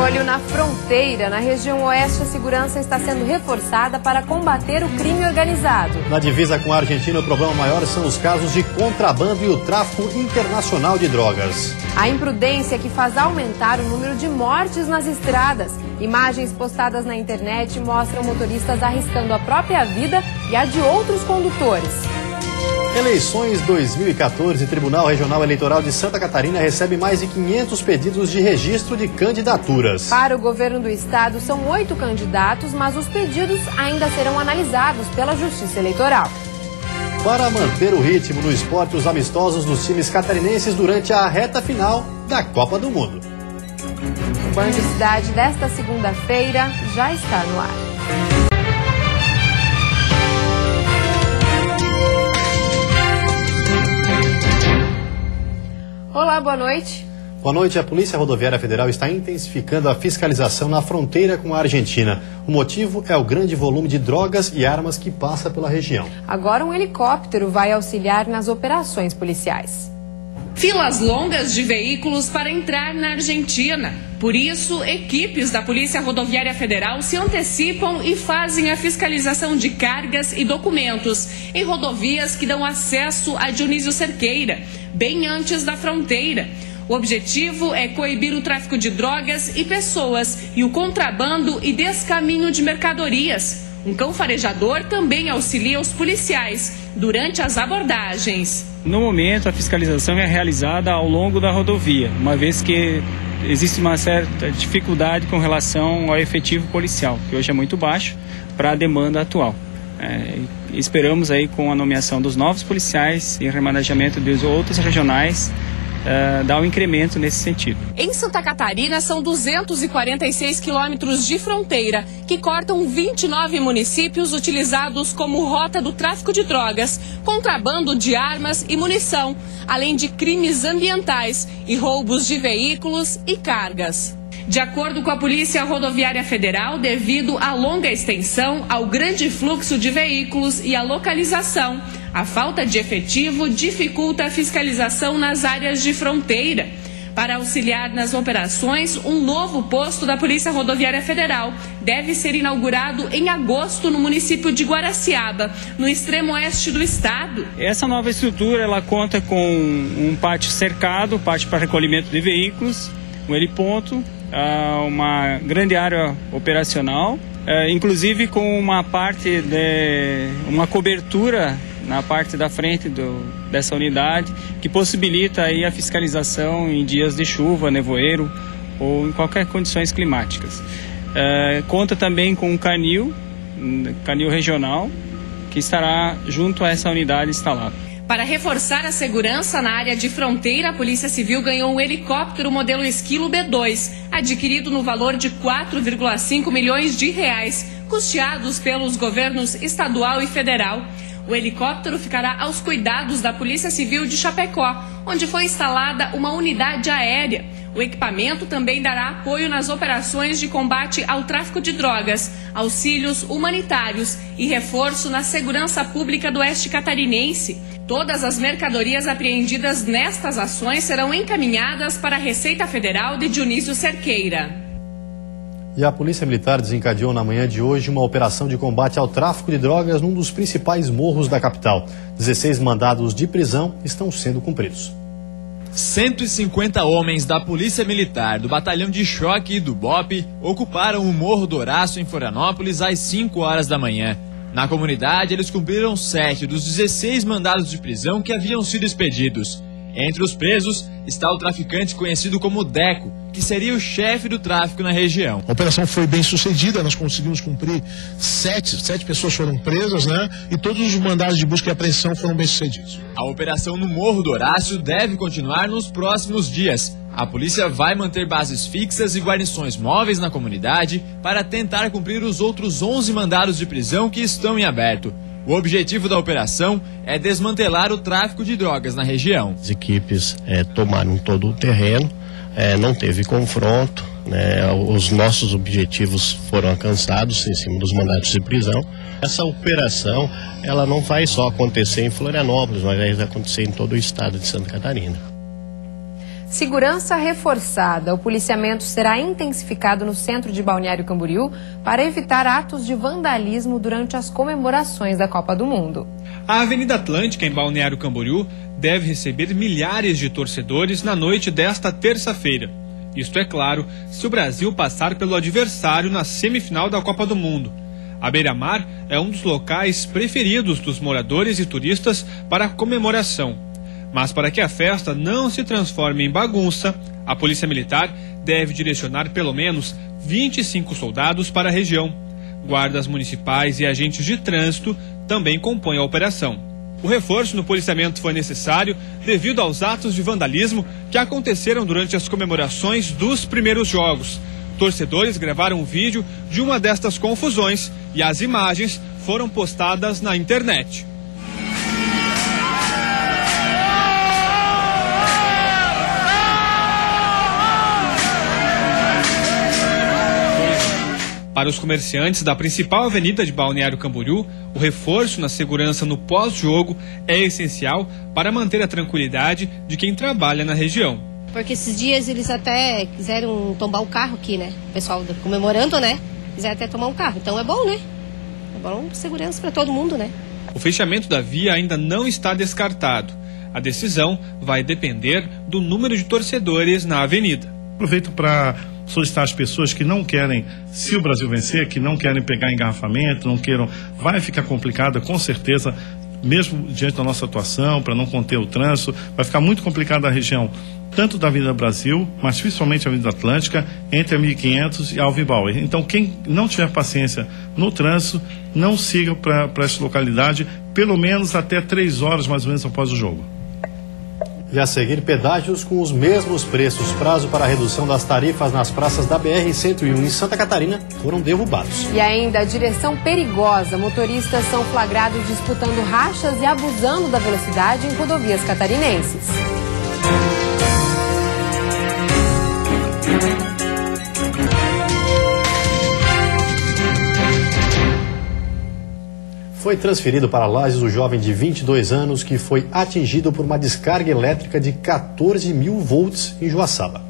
olho na fronteira. Na região oeste, a segurança está sendo reforçada para combater o crime organizado. Na divisa com a Argentina, o problema maior são os casos de contrabando e o tráfico internacional de drogas. A imprudência que faz aumentar o número de mortes nas estradas. Imagens postadas na internet mostram motoristas arriscando a própria vida e a de outros condutores. Eleições 2014, Tribunal Regional Eleitoral de Santa Catarina recebe mais de 500 pedidos de registro de candidaturas. Para o governo do estado, são 8 candidatos, mas os pedidos ainda serão analisados pela Justiça Eleitoral. Para manter o ritmo no esporte, os amistosos dos times catarinenses durante a reta final da Copa do Mundo. O Band Cidade desta segunda-feira já está no ar. Olá, boa noite. Boa noite. A Polícia Rodoviária Federal está intensificando a fiscalização na fronteira com a Argentina. O motivo é o grande volume de drogas e armas que passa pela região. Agora um helicóptero vai auxiliar nas operações policiais. Filas longas de veículos para entrar na Argentina. Por isso, equipes da Polícia Rodoviária Federal se antecipam e fazem a fiscalização de cargas e documentos em rodovias que dão acesso a Dionísio Cerqueira, bem antes da fronteira. O objetivo é coibir o tráfico de drogas e pessoas e o contrabando e descaminho de mercadorias. Um cão farejador também auxilia os policiais durante as abordagens. No momento, a fiscalização é realizada ao longo da rodovia, uma vez que existe uma certa dificuldade com relação ao efetivo policial, que hoje é muito baixo para a demanda atual. Esperamos aí, com a nomeação dos novos policiais e remanejamento dos outros regionais, dar um incremento nesse sentido. Em Santa Catarina, são 246 quilômetros de fronteira que cortam 29 municípios utilizados como rota do tráfico de drogas, contrabando de armas e munição, além de crimes ambientais e roubos de veículos e cargas. De acordo com a Polícia Rodoviária Federal, devido à longa extensão, ao grande fluxo de veículos e à localização, a falta de efetivo dificulta a fiscalização nas áreas de fronteira. Para auxiliar nas operações, um novo posto da Polícia Rodoviária Federal deve ser inaugurado em agosto no município de Guaraciaba, no extremo oeste do estado. Essa nova estrutura ela conta com um pátio cercado, pátio para recolhimento de veículos, um heliponto, uma grande área operacional, inclusive com uma parte uma cobertura na parte da frente dessa unidade, que possibilita aí a fiscalização em dias de chuva, nevoeiro ou em qualquer condições climáticas. Conta também com um canil regional, que estará junto a essa unidade instalada. Para reforçar a segurança na área de fronteira, a Polícia Civil ganhou um helicóptero modelo Esquilo B2, adquirido no valor de 4,5 milhões de reais, custeados pelos governos estadual e federal. O helicóptero ficará aos cuidados da Polícia Civil de Chapecó, onde foi instalada uma unidade aérea. O equipamento também dará apoio nas operações de combate ao tráfico de drogas, auxílios humanitários e reforço na segurança pública do oeste catarinense. Todas as mercadorias apreendidas nestas ações serão encaminhadas para a Receita Federal de Dionísio Cerqueira. E a Polícia Militar desencadeou na manhã de hoje uma operação de combate ao tráfico de drogas num dos principais morros da capital. 16 mandados de prisão estão sendo cumpridos. 150 homens da Polícia Militar, do Batalhão de Choque e do BOPE ocuparam o Morro do Horácio, em Florianópolis, às 5 horas da manhã. Na comunidade, eles cumpriram 7 dos 16 mandados de prisão que haviam sido expedidos. Entre os presos está o traficante conhecido como Deco, que seria o chefe do tráfico na região. A operação foi bem sucedida, nós conseguimos cumprir 7 pessoas foram presas, e todos os mandados de busca e apreensão foram bem sucedidos. A operação no Morro do Horácio deve continuar nos próximos dias. A polícia vai manter bases fixas e guarnições móveis na comunidade para tentar cumprir os outros 11 mandados de prisão que estão em aberto. O objetivo da operação é desmantelar o tráfico de drogas na região. As equipes tomaram todo o terreno, não teve confronto, os nossos objetivos foram alcançados em cima dos mandados de prisão. Essa operação ela não vai só acontecer em Florianópolis, mas vai acontecer em todo o estado de Santa Catarina. Segurança reforçada. O policiamento será intensificado no centro de Balneário Camboriú para evitar atos de vandalismo durante as comemorações da Copa do Mundo. A Avenida Atlântica, em Balneário Camboriú, deve receber milhares de torcedores na noite desta terça-feira. Isto é claro, se o Brasil passar pelo adversário na semifinal da Copa do Mundo. A beira-mar é um dos locais preferidos dos moradores e turistas para a comemoração. Mas para que a festa não se transforme em bagunça, a Polícia Militar deve direcionar pelo menos 25 soldados para a região. Guardas municipais e agentes de trânsito também compõem a operação. O reforço no policiamento foi necessário devido aos atos de vandalismo que aconteceram durante as comemorações dos primeiros jogos. Torcedores gravaram um vídeo de uma destas confusões e as imagens foram postadas na internet. Para os comerciantes da principal avenida de Balneário Camboriú, o reforço na segurança no pós-jogo é essencial para manter a tranquilidade de quem trabalha na região. Porque esses dias eles até quiseram tombar o carro aqui, né? O pessoal comemorando, né? Quiseram até tomar um carro. Então é bom, né? É bom segurança para todo mundo, né? O fechamento da via ainda não está descartado. A decisão vai depender do número de torcedores na avenida. Aproveito para solicitar às pessoas que não querem, se o Brasil vencer, que não querem pegar engarrafamento, não queiram, vai ficar complicada com certeza, mesmo diante da nossa atuação, para não conter o trânsito, vai ficar muito complicada a região, tanto da Avenida Brasil, mas principalmente a Avenida Atlântica, entre a 1500 e Alvin Bauer. Então, quem não tiver paciência no trânsito, não siga para essa localidade, pelo menos até 3 horas mais ou menos após o jogo. E a seguir, pedágios com os mesmos preços. Prazo para a redução das tarifas nas praças da BR-101 em Santa Catarina foram derrubados. E ainda, direção perigosa. Motoristas são flagrados disputando rachas e abusando da velocidade em rodovias catarinenses. Foi transferido para Lages o jovem de 22 anos que foi atingido por uma descarga elétrica de 14.000 volts em Joaçaba.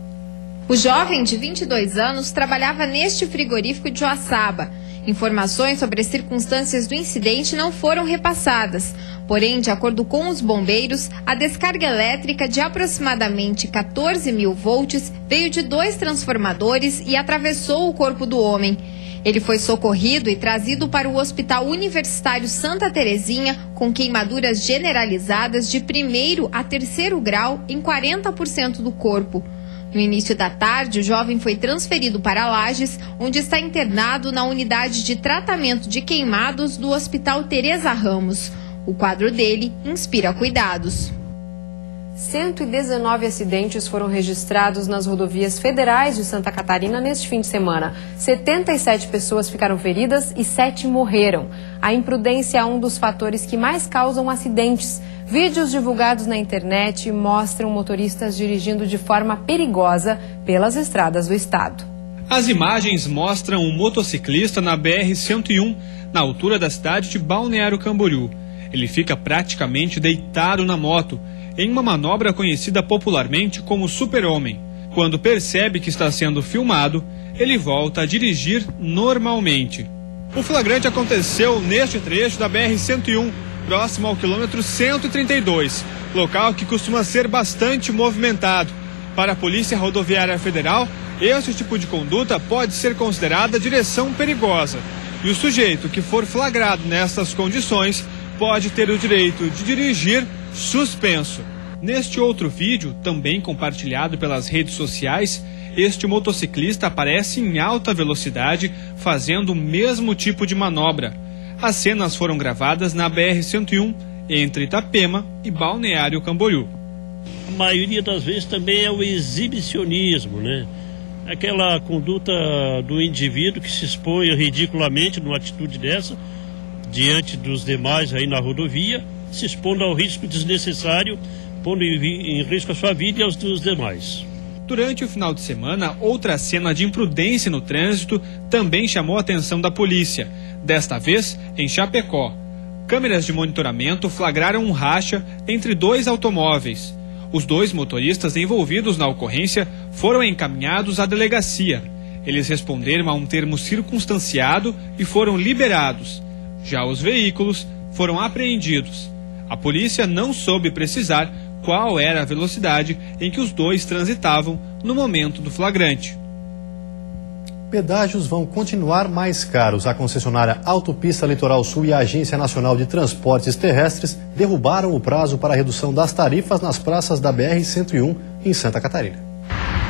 O jovem de 22 anos trabalhava neste frigorífico de Joaçaba. Informações sobre as circunstâncias do incidente não foram repassadas. Porém, de acordo com os bombeiros, a descarga elétrica de aproximadamente 14.000 volts veio de 2 transformadores e atravessou o corpo do homem. Ele foi socorrido e trazido para o Hospital Universitário Santa Terezinha com queimaduras generalizadas de 1º a 3º grau em 40% do corpo. No início da tarde, o jovem foi transferido para Lages, onde está internado na unidade de tratamento de queimados do Hospital Teresa Ramos. O quadro dele inspira cuidados. 119 acidentes foram registrados nas rodovias federais de Santa Catarina neste fim de semana. 77 pessoas ficaram feridas e 7 morreram. A imprudência é um dos fatores que mais causam acidentes. Vídeos divulgados na internet mostram motoristas dirigindo de forma perigosa pelas estradas do estado. As imagens mostram um motociclista na BR-101, na altura da cidade de Balneário Camboriú. Ele fica praticamente deitado na moto, em uma manobra conhecida popularmente como super-homem. Quando percebe que está sendo filmado, ele volta a dirigir normalmente. O flagrante aconteceu neste trecho da BR-101, próximo ao quilômetro 132, local que costuma ser bastante movimentado. Para a Polícia Rodoviária Federal, esse tipo de conduta pode ser considerada direção perigosa. E o sujeito que for flagrado nessas condições pode ter o direito de dirigir suspenso. Neste outro vídeo, também compartilhado pelas redes sociais, este motociclista aparece em alta velocidade fazendo o mesmo tipo de manobra. As cenas foram gravadas na BR-101, entre Itapema e Balneário Camboriú. A maioria das vezes também é o exibicionismo, né? Aquela conduta do indivíduo que se expõe ridiculamente numa atitude dessa, diante dos demais aí na rodovia, se expondo ao risco desnecessário, pondo em risco a sua vida e aos dos demais. Durante o final de semana, outra cena de imprudência no trânsito também chamou a atenção da polícia. Desta vez, em Chapecó. Câmeras de monitoramento flagraram um racha entre 2 automóveis. Os 2 motoristas envolvidos na ocorrência foram encaminhados à delegacia. Eles responderam a um termo circunstanciado e foram liberados. Já os veículos foram apreendidos. A polícia não soube precisar qual era a velocidade em que os 2 transitavam no momento do flagrante. Pedágios vão continuar mais caros. A concessionária Autopista Litoral Sul e a Agência Nacional de Transportes Terrestres derrubaram o prazo para a redução das tarifas nas praças da BR-101 em Santa Catarina.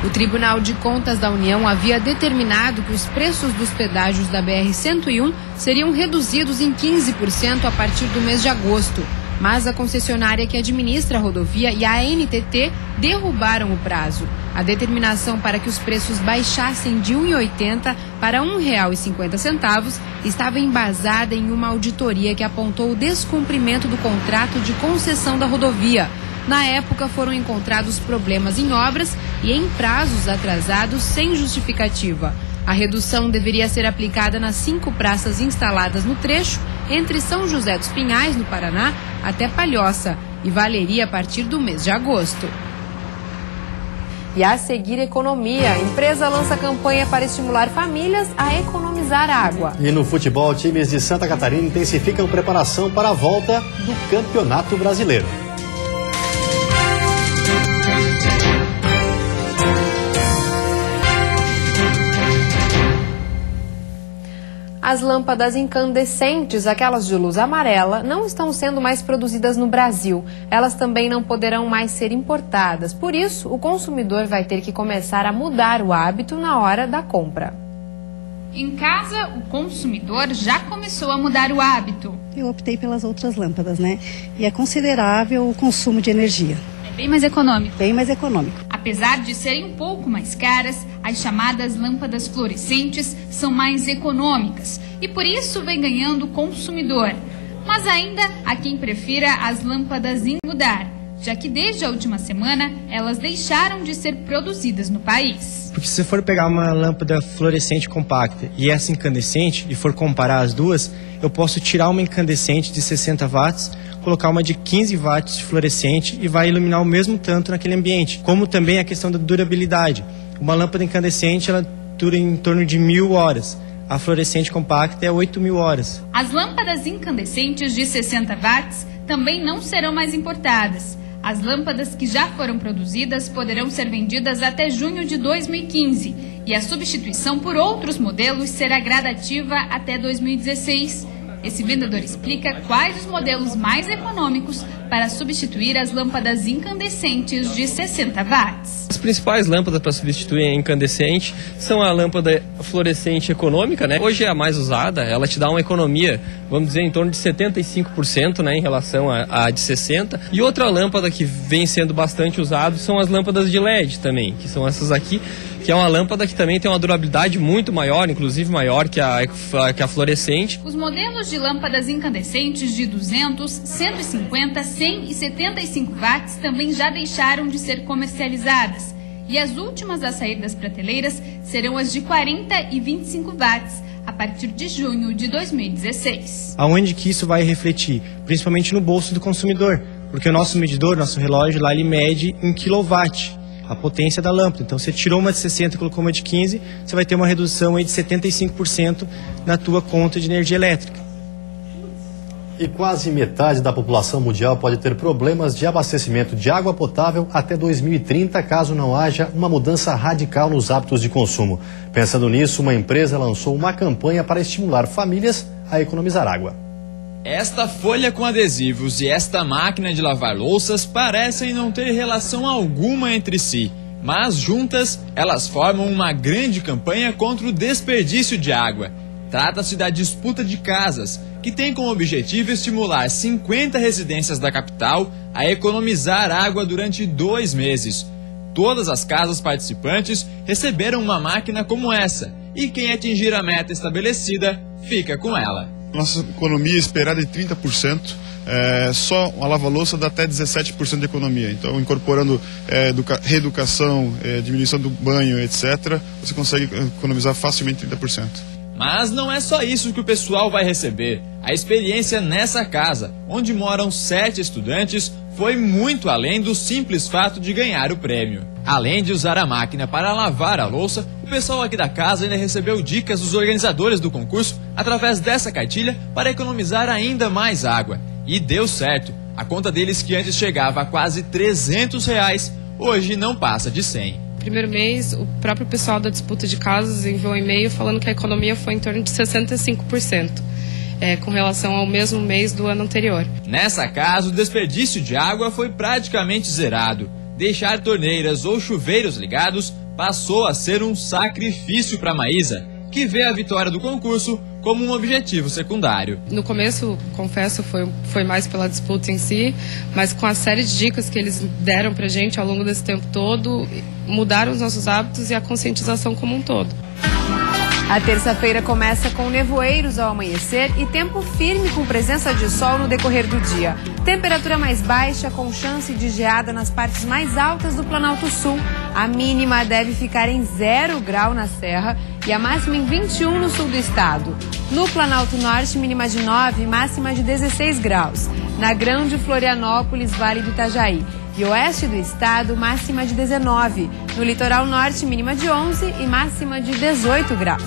O Tribunal de Contas da União havia determinado que os preços dos pedágios da BR-101 seriam reduzidos em 15% a partir do mês de agosto. Mas a concessionária que administra a rodovia e a ANTT derrubaram o prazo. A determinação para que os preços baixassem de R$ 1,80 para R$ 1,50 estava embasada em uma auditoria que apontou o descumprimento do contrato de concessão da rodovia. Na época, foram encontrados problemas em obras e em prazos atrasados sem justificativa. A redução deveria ser aplicada nas 5 praças instaladas no trecho entre São José dos Pinhais, no Paraná, até Palhoça, e valeria a partir do mês de agosto. E a seguir, economia. A empresa lança campanha para estimular famílias a economizar água. E no futebol, times de Santa Catarina intensificam preparação para a volta do Campeonato Brasileiro. As lâmpadas incandescentes, aquelas de luz amarela, não estão sendo mais produzidas no Brasil. Elas também não poderão mais ser importadas. Por isso, o consumidor vai ter que começar a mudar o hábito na hora da compra. Em casa, o consumidor já começou a mudar o hábito. Eu optei pelas outras lâmpadas, né? E é considerável o consumo de energia. É bem mais econômico. Bem mais econômico. Apesar de serem um pouco mais caras, as chamadas lâmpadas fluorescentes são mais econômicas e por isso vem ganhando o consumidor. Mas ainda há quem prefira as lâmpadas em mudar, já que desde a última semana elas deixaram de ser produzidas no país. Porque se você for pegar uma lâmpada fluorescente compacta e essa incandescente e for comparar as duas, eu posso tirar uma incandescente de 60 watts, colocar uma de 15 watts de fluorescente e vai iluminar o mesmo tanto naquele ambiente. Como também a questão da durabilidade. Uma lâmpada incandescente, ela dura em torno de 1000 horas. A fluorescente compacta é 8000 horas. As lâmpadas incandescentes de 60 watts também não serão mais importadas. As lâmpadas que já foram produzidas poderão ser vendidas até junho de 2015 e a substituição por outros modelos será gradativa até 2016. Esse vendedor explica quais os modelos mais econômicos para substituir as lâmpadas incandescentes de 60 watts. As principais lâmpadas para substituir a incandescente são a lâmpada fluorescente econômica, né? Hoje é a mais usada, ela te dá uma economia, vamos dizer, em torno de 75%, né, em relação à de 60%. E outra lâmpada que vem sendo bastante usada são as lâmpadas de LED também, que são essas aqui, que é uma lâmpada que também tem uma durabilidade muito maior, inclusive maior que a fluorescente. Os modelos de lâmpadas incandescentes de 200, 150, 100 e 75 watts também já deixaram de ser comercializadas. E as últimas a sair das prateleiras serão as de 40 e 25 watts, a partir de junho de 2016. Aonde que isso vai refletir? Principalmente no bolso do consumidor, porque o nosso medidor, nosso relógio lá, ele mede em quilowatt a potência da lâmpada. Então, você tirou uma de 60 e colocou uma de 15, você vai ter uma redução aí de 75% na tua conta de energia elétrica. E quase metade da população mundial pode ter problemas de abastecimento de água potável até 2030, caso não haja uma mudança radical nos hábitos de consumo. Pensando nisso, uma empresa lançou uma campanha para estimular famílias a economizar água. Esta folha com adesivos e esta máquina de lavar louças parecem não ter relação alguma entre si, mas juntas elas formam uma grande campanha contra o desperdício de água. Trata-se da disputa de casas, que tem como objetivo estimular 50 residências da capital a economizar água durante 2 meses. Todas as casas participantes receberam uma máquina como essa, e quem atingir a meta estabelecida fica com ela. Nossa economia esperada é de 30%, só a lava-louça dá até 17% de economia. Então, incorporando reeducação, diminuição do banho, etc., você consegue economizar facilmente 30%. Mas não é só isso que o pessoal vai receber. A experiência nessa casa, onde moram 7 estudantes, foi muito além do simples fato de ganhar o prêmio. Além de usar a máquina para lavar a louça, o pessoal aqui da casa ainda recebeu dicas dos organizadores do concurso através dessa cartilha para economizar ainda mais água. E deu certo. A conta deles, que antes chegava a quase R$300, hoje não passa de 100. Primeiro mês, o próprio pessoal da disputa de casas enviou um e-mail falando que a economia foi em torno de 65%, com relação ao mesmo mês do ano anterior. Nessa casa, o desperdício de água foi praticamente zerado. Deixar torneiras ou chuveiros ligados passou a ser um sacrifício para a Maísa, que vê a vitória do concurso como um objetivo secundário. No começo, confesso, foi mais pela disputa em si, mas com a série de dicas que eles deram pra gente ao longo desse tempo todo, mudaram os nossos hábitos e a conscientização como um todo. A terça-feira começa com nevoeiros ao amanhecer e tempo firme com presença de sol no decorrer do dia. Temperatura mais baixa com chance de geada nas partes mais altas do Planalto Sul. A mínima deve ficar em 0 grau na Serra e a máxima em 21 no sul do estado. No Planalto Norte, mínima de 9 e máxima de 16 graus. Na Grande Florianópolis, Vale do Itajaí. E oeste do estado, máxima de 19. No litoral norte, mínima de 11 e máxima de 18 graus.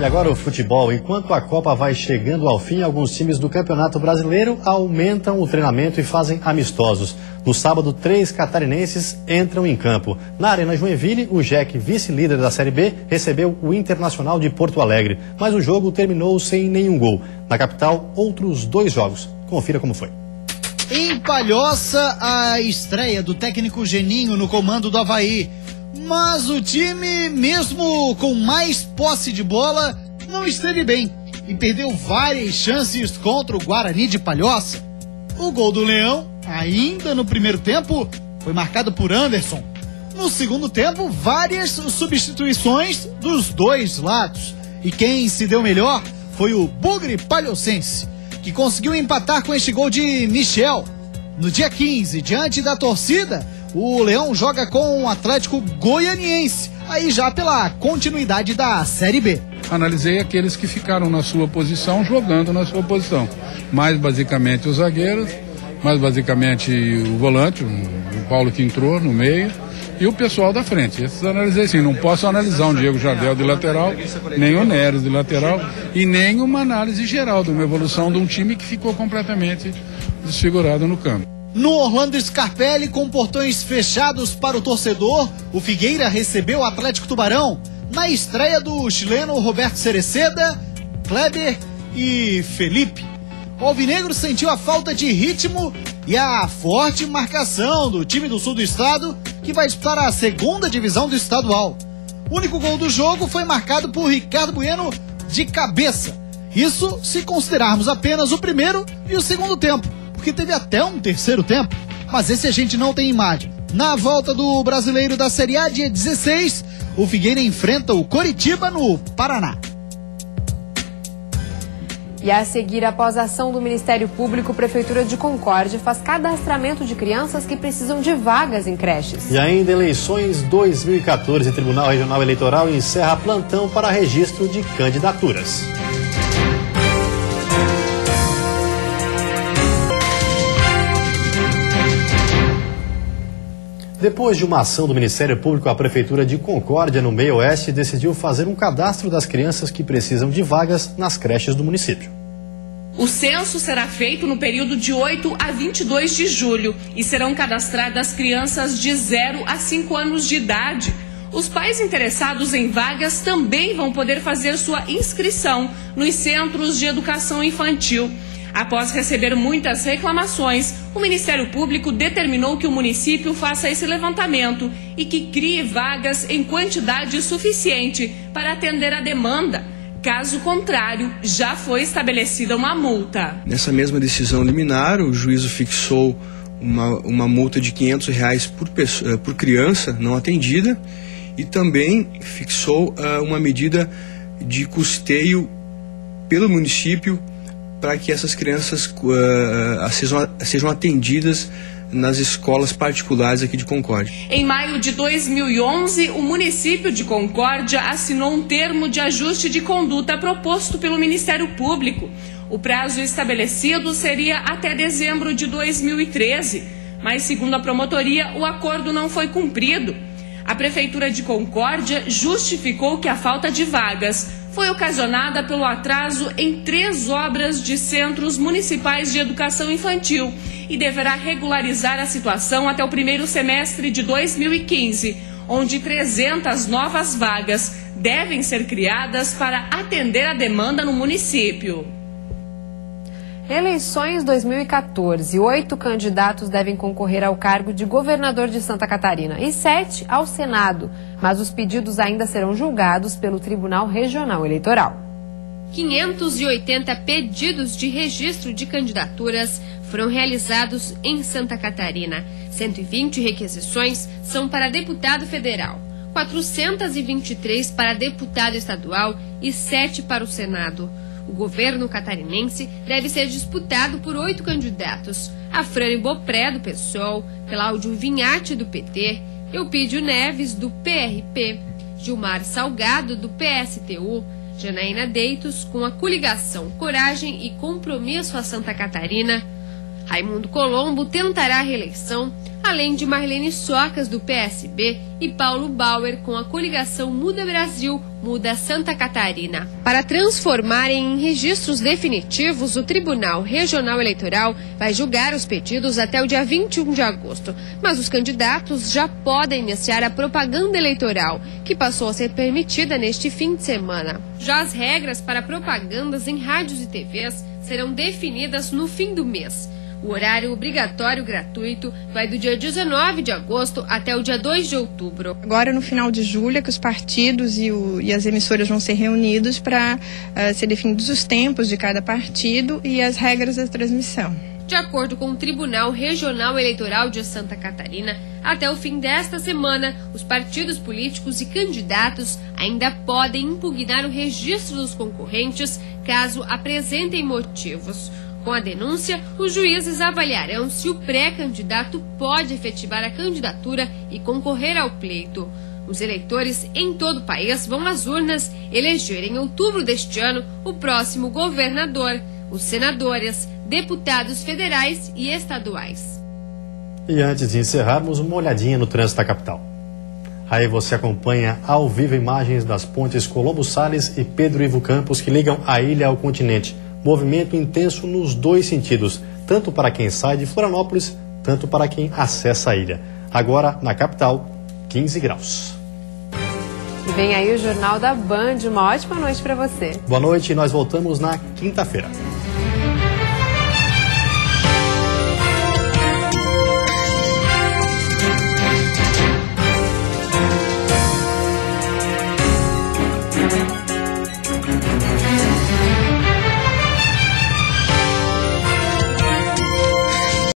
E agora o futebol. Enquanto a Copa vai chegando ao fim, alguns times do Campeonato Brasileiro aumentam o treinamento e fazem amistosos. No sábado, 3 catarinenses entram em campo. Na Arena Joinville, o JEC, vice-líder da Série B, recebeu o Internacional de Porto Alegre. Mas o jogo terminou sem nenhum gol. Na capital, outros 2 jogos. Confira como foi. Em Palhoça, a estreia do técnico Geninho no comando do Avaí. Mas o time, mesmo com mais posse de bola, não esteve bem e perdeu várias chances contra o Guarani de Palhoça. O gol do Leão, ainda no primeiro tempo, foi marcado por Anderson. No segundo tempo, várias substituições dos 2 lados. E quem se deu melhor foi o Bugre Palhocense, que conseguiu empatar com este gol de Michel. No dia 15, diante da torcida, o Leão joga com o Atlético Goianiense, aí já pela continuidade da Série B. Analisei aqueles que ficaram na sua posição, jogando na sua posição. Mais basicamente os zagueiros, mais basicamente o volante, o Paulo que entrou no meio, e o pessoal da frente. Esses analisei sim, não posso analisar um Diego Jardel de lateral, nem o Neres de lateral, e nem uma análise geral de uma evolução de um time que ficou completamente desfigurado no campo. No Orlando Scarpelli, com portões fechados para o torcedor, o Figueira recebeu o Atlético Tubarão na estreia do chileno Roberto Cereceda, Kleber e Felipe. O alvinegro sentiu a falta de ritmo e a forte marcação do time do sul do estado, que vai disputar a 2ª divisão do estadual. O único gol do jogo foi marcado por Ricardo Bueno de cabeça. Isso se considerarmos apenas o primeiro e o segundo tempo, porque teve até um terceiro tempo, mas esse a gente não tem imagem. Na volta do Brasileiro da Série A, dia 16, o Figueira enfrenta o Coritiba no Paraná. E a seguir, após a ação do Ministério Público, a Prefeitura de Concórdia faz cadastramento de crianças que precisam de vagas em creches. E ainda eleições 2014, Tribunal Regional Eleitoral encerra plantão para registro de candidaturas. Depois de uma ação do Ministério Público, a Prefeitura de Concórdia, no Meio Oeste, decidiu fazer um cadastro das crianças que precisam de vagas nas creches do município. O censo será feito no período de 8 a 22 de julho e serão cadastradas crianças de 0 a 5 anos de idade. Os pais interessados em vagas também vão poder fazer sua inscrição nos centros de educação infantil. Após receber muitas reclamações, o Ministério Público determinou que o município faça esse levantamento e que crie vagas em quantidade suficiente para atender a demanda. Caso contrário, já foi estabelecida uma multa. Nessa mesma decisão liminar, o juízo fixou uma multa de R$500 por criança não atendida e também fixou uma medida de custeio pelo município para que essas crianças sejam atendidas nas escolas particulares aqui de Concórdia. Em maio de 2011, o município de Concórdia assinou um termo de ajuste de conduta proposto pelo Ministério Público. O prazo estabelecido seria até dezembro de 2013, mas, segundo a promotoria, o acordo não foi cumprido. A Prefeitura de Concórdia justificou que a falta de vagas foi ocasionada pelo atraso em 3 obras de centros municipais de educação infantil e deverá regularizar a situação até o primeiro semestre de 2015, onde 300 novas vagas devem ser criadas para atender a demanda no município. Eleições 2014. 8 candidatos devem concorrer ao cargo de governador de Santa Catarina e 7 ao Senado, mas os pedidos ainda serão julgados pelo Tribunal Regional Eleitoral. 580 pedidos de registro de candidaturas foram realizados em Santa Catarina. 120 requisições são para deputado federal, 423 para deputado estadual e 7 para o Senado. O governo catarinense deve ser disputado por 8 candidatos: Afrânio Bopré, do PSOL, Cláudio Vinhati, do PT, Eupídio Neves, do PRP, Gilmar Salgado, do PSTU, Janaína Deitos, com a coligação Coragem e Compromisso a Santa Catarina, Raimundo Colombo tentará a reeleição, além de Marlene Socas, do PSB, e Paulo Bauer, com a coligação Muda Brasil, Muda Santa Catarina. Para transformarem em registros definitivos, o Tribunal Regional Eleitoral vai julgar os pedidos até o dia 21 de agosto. Mas os candidatos já podem iniciar a propaganda eleitoral, que passou a ser permitida neste fim de semana. Já as regras para propagandas em rádios e TVs serão definidas no fim do mês. O horário obrigatório gratuito vai do dia 19 de agosto até o dia 2 de outubro. Agora, no final de julho, é que os partidos e as emissoras vão ser reunidos para ser definidos os tempos de cada partido e as regras da transmissão. De acordo com o Tribunal Regional Eleitoral de Santa Catarina, até o fim desta semana, os partidos políticos e candidatos ainda podem impugnar o registro dos concorrentes caso apresentem motivos. Com a denúncia, os juízes avaliarão se o pré-candidato pode efetivar a candidatura e concorrer ao pleito. Os eleitores em todo o país vão às urnas eleger em outubro deste ano o próximo governador, os senadores, deputados federais e estaduais. E antes de encerrarmos, uma olhadinha no trânsito da capital. Aí você acompanha ao vivo imagens das pontes Colombo Salles e Pedro Ivo Campos que ligam a ilha ao continente. Movimento intenso nos 2 sentidos, tanto para quem sai de Florianópolis, tanto para quem acessa a ilha. Agora, na capital, 15 graus. E vem aí o Jornal da Band. Uma ótima noite para você. Boa noite e nós voltamos na quinta-feira.